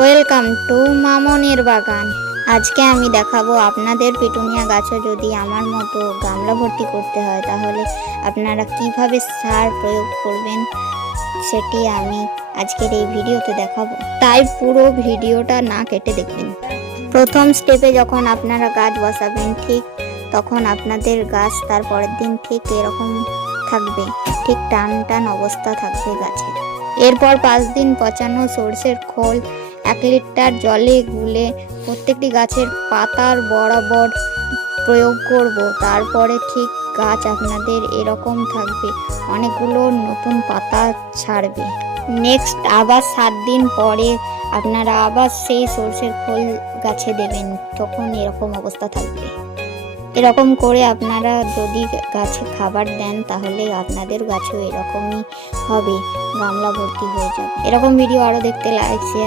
Welcome to মামনের বাগান। আজকে আমি দেখাবো আপনাদের পিটুনিয়া গাছও যদি আমার মতো গামলা ভর্তি করতে হয় তাহলে আপনারা কিভাবে সার প্রয়োগ করবেন সেটি আমি আজকের এই ভিডিওতে দেখাবো, তাই পুরো ভিডিওটা না কেটে দেখবেন। প্রথম স্টেপে যখন আপনারা গাছ বসাবেন ঠিক তখন আপনাদের গাছ তার পরের দিন ঠিক এরকম থাকবে, ঠিক টান টান অবস্থা থাকবে গাছের। এরপর 5 দিন পচানো সর্ষের খোল 1 লিটার জলে গুলে প্রত্যেকটি গাছের পাতার বরাবর প্রয়োগ করব। তারপরে ঠিক গাছ আপনাদের এরকম থাকবে, অনেকগুলো নতুন পাতা ছাড়বে। নেক্সট আবার 7 দিন পরে আপনারা আবার সেই সর্ষের খোল গাছে দেবেন, তখন এরকম অবস্থা থাকবে। এরকম করে আপনারা যদি গাছে খাবার দেন তাহলে আপনাদের গাছও এরকমই হবে, গামলা ভর্তি হয়ে যাবে। এরকম ভিডিও আরও দেখতে লাইক শেয়ার